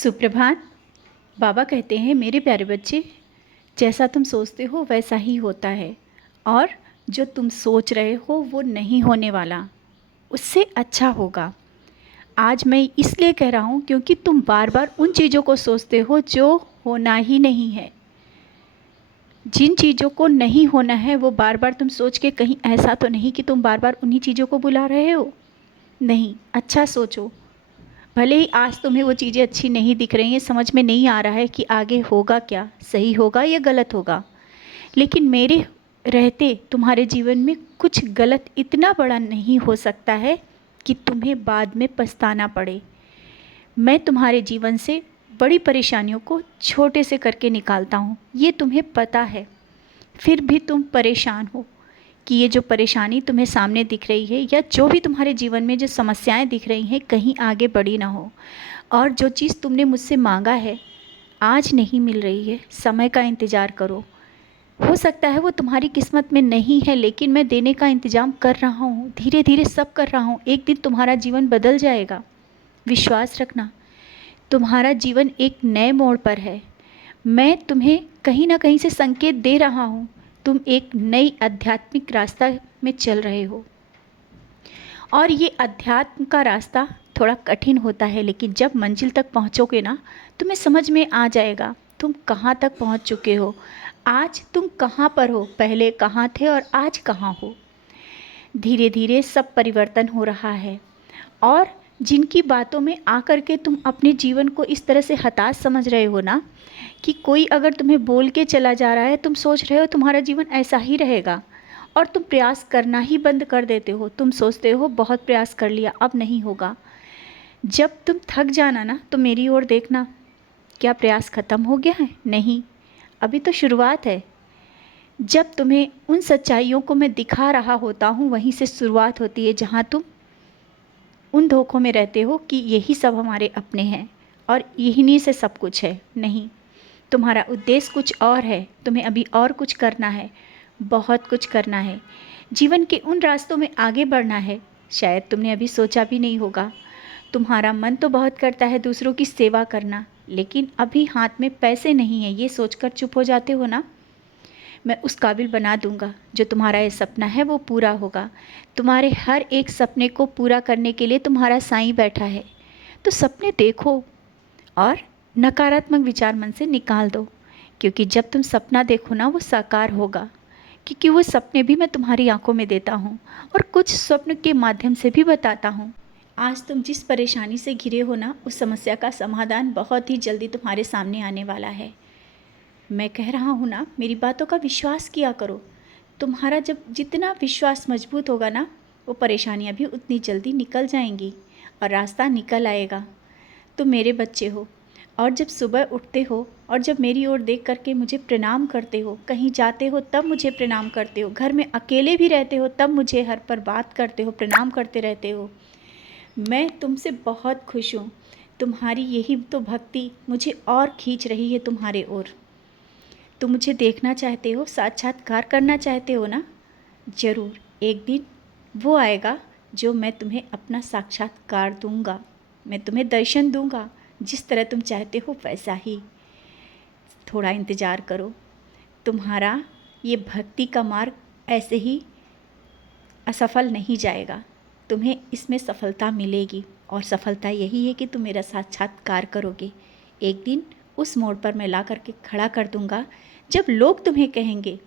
सुप्रभात। बाबा कहते हैं, मेरे प्यारे बच्चे, जैसा तुम सोचते हो वैसा ही होता है और जो तुम सोच रहे हो वो नहीं होने वाला, उससे अच्छा होगा। आज मैं इसलिए कह रहा हूँ क्योंकि तुम बार बार उन चीज़ों को सोचते हो जो होना ही नहीं है। जिन चीज़ों को नहीं होना है वो बार बार तुम सोच के कहीं ऐसा तो नहीं कि तुम बार बार उन्हीं चीज़ों को बुला रहे हो। नहीं, अच्छा सोचो। भले ही आज तुम्हें वो चीज़ें अच्छी नहीं दिख रही हैं, समझ में नहीं आ रहा है कि आगे होगा क्या, सही होगा या गलत होगा, लेकिन मेरे रहते तुम्हारे जीवन में कुछ गलत इतना बड़ा नहीं हो सकता है कि तुम्हें बाद में पछताना पड़े। मैं तुम्हारे जीवन से बड़ी परेशानियों को छोटे से करके निकालता हूँ, ये तुम्हें पता है। फिर भी तुम परेशान हो कि ये जो परेशानी तुम्हें सामने दिख रही है या जो भी तुम्हारे जीवन में जो समस्याएं दिख रही हैं कहीं आगे बढ़ी ना हो। और जो चीज़ तुमने मुझसे मांगा है आज नहीं मिल रही है, समय का इंतज़ार करो। हो सकता है वो तुम्हारी किस्मत में नहीं है, लेकिन मैं देने का इंतज़ाम कर रहा हूँ, धीरे धीरे सब कर रहा हूँ। एक दिन तुम्हारा जीवन बदल जाएगा, विश्वास रखना। तुम्हारा जीवन एक नए मोड़ पर है। मैं तुम्हें कहीं ना कहीं से संकेत दे रहा हूँ। तुम एक नई आध्यात्मिक रास्ता में चल रहे हो और ये अध्यात्म का रास्ता थोड़ा कठिन होता है, लेकिन जब मंजिल तक पहुँचोगे ना, तुम्हें समझ में आ जाएगा तुम कहाँ तक पहुँच चुके हो। आज तुम कहाँ पर हो, पहले कहाँ थे और आज कहाँ हो। धीरे धीरे सब परिवर्तन हो रहा है और जिनकी बातों में आकर के तुम अपने जीवन को इस तरह से हताश समझ रहे हो ना, कि कोई अगर तुम्हें बोल के चला जा रहा है, तुम सोच रहे हो तुम्हारा जीवन ऐसा ही रहेगा और तुम प्रयास करना ही बंद कर देते हो। तुम सोचते हो बहुत प्रयास कर लिया, अब नहीं होगा। जब तुम थक जाना ना तो मेरी ओर देखना। क्या प्रयास ख़त्म हो गया है? नहीं, अभी तो शुरुआत है। जब तुम्हें उन सच्चाइयों को मैं दिखा रहा होता हूँ, वहीं से शुरुआत होती है जहाँ तुम उन धोखों में रहते हो कि यही सब हमारे अपने हैं और यही से सब कुछ है। नहीं, तुम्हारा उद्देश्य कुछ और है। तुम्हें अभी और कुछ करना है, बहुत कुछ करना है। जीवन के उन रास्तों में आगे बढ़ना है, शायद तुमने अभी सोचा भी नहीं होगा। तुम्हारा मन तो बहुत करता है दूसरों की सेवा करना, लेकिन अभी हाथ में पैसे नहीं है, ये सोचकर चुप हो जाते हो ना। मैं उस काबिल बना दूंगा। जो तुम्हारा ये सपना है वो पूरा होगा। तुम्हारे हर एक सपने को पूरा करने के लिए तुम्हारा साईं बैठा है। तो सपने देखो और नकारात्मक विचार मन से निकाल दो, क्योंकि जब तुम सपना देखो ना वो साकार होगा। क्योंकि वो सपने भी मैं तुम्हारी आंखों में देता हूँ और कुछ स्वप्न के माध्यम से भी बताता हूँ। आज तुम जिस परेशानी से घिरे हो ना, उस समस्या का समाधान बहुत ही जल्दी तुम्हारे सामने आने वाला है। मैं कह रहा हूँ ना, मेरी बातों का विश्वास किया करो। तुम्हारा जब जितना विश्वास मजबूत होगा ना, वो परेशानियाँ भी उतनी जल्दी निकल जाएंगी और रास्ता निकल आएगा। तुम मेरे बच्चे हो और जब सुबह उठते हो और जब मेरी ओर देख करके मुझे प्रणाम करते हो, कहीं जाते हो तब मुझे प्रणाम करते हो, घर में अकेले भी रहते हो तब मुझे हर पर बात करते हो, प्रणाम करते रहते हो, मैं तुमसे बहुत खुश हूँ। तुम्हारी यही तो भक्ति मुझे और खींच रही है तुम्हारे ओर। तुम मुझे देखना चाहते हो, साक्षात्कार करना चाहते हो ना। ज़रूर एक दिन वो आएगा जो मैं तुम्हें अपना साक्षात्कार दूंगा, मैं तुम्हें दर्शन दूंगा। जिस तरह तुम चाहते हो वैसा ही। थोड़ा इंतज़ार करो। तुम्हारा ये भक्ति का मार्ग ऐसे ही असफल नहीं जाएगा, तुम्हें इसमें सफलता मिलेगी और सफलता यही है कि तुम मेरा साक्षात्कार करोगे। एक दिन उस मोड़ पर मैं ला करके खड़ा कर दूंगा, जब लोग तुम्हें कहेंगे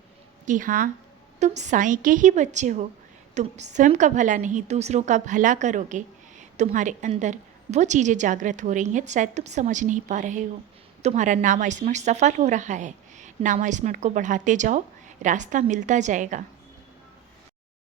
कि हाँ, तुम साईं के ही बच्चे हो। तुम स्वयं का भला नहीं दूसरों का भला करोगे। तुम्हारे अंदर वो चीज़ें जागृत हो रही हैं, शायद तुम समझ नहीं पा रहे हो। तुम्हारा नाम स्मरण सफल हो रहा है। नाम स्मरण को बढ़ाते जाओ, रास्ता मिलता जाएगा।